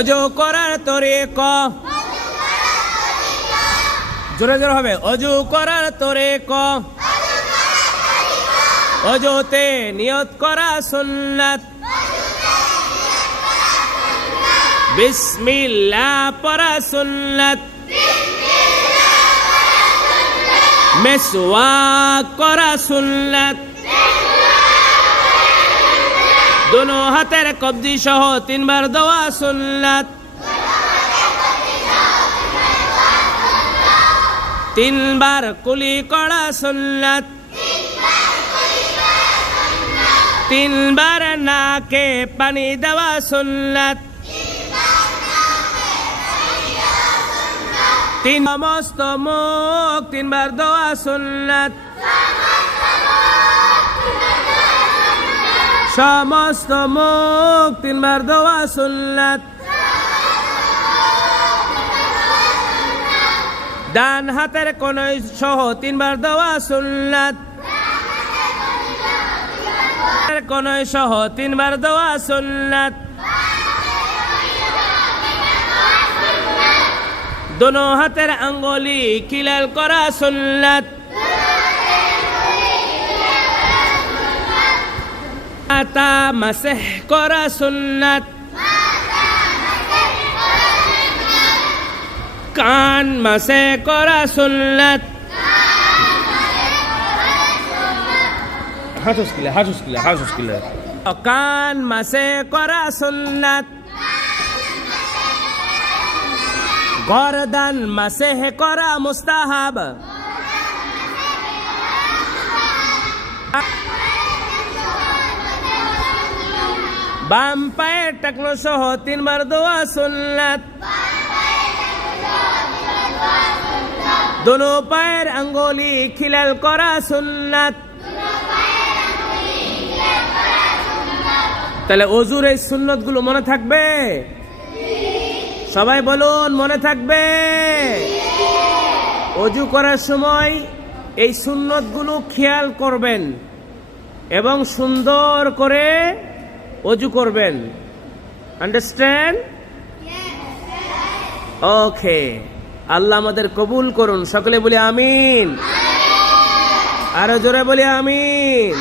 অজু করার তরিকা জোরে জোরে হবে। অজু করার তরিকা অজুতে নিয়ত করা সুন্নাত বিসমিল্লাহ পড়া সুন্নাত মিসওয়াক করা সুন্নাত दोनों हाथेर कब्जी सह 3 बार दवा सुन्नत 3 बार कुली कड़ा सुन्नत 3 बार नाके पानी दवा सुन्नत 3 समस्त मुख 3 बार दवा सुन्नत समस्त मुख 3 बार दवा सुन्नत डान हाथेर कोनय सह 3 बार दवा सुन्नत कोनय सह 3 बार दवा सुन्नत दोनों हाथेर आंगुली किलाल करा सुन्नत माथा मसह करा सुन्नत कान मसह करा सुन्नत हाथ उसकिले कान मसह करा सुन्नत गर्दन मसह करा मुस्ताहाब बाम पाए टकनो सह 3 बार दवा सुन्नत दोनों पैर अंगुली खिलाल करा सुन्नत তাহলে ওযুর এই সুন্নতগুলো মনে থাকবে সবাই বলুন মনে থাকবে ওযু করার সময় এই সুন্নতগুলো খেয়াল করবেন এবং সুন্দর করে ওযু করবেন আন্ডারস্ট্যান্ড ওকে আল্লাহ আমাদের কবুল করুন সকলে বলি আমিন আরো জোরে বলি আমিন।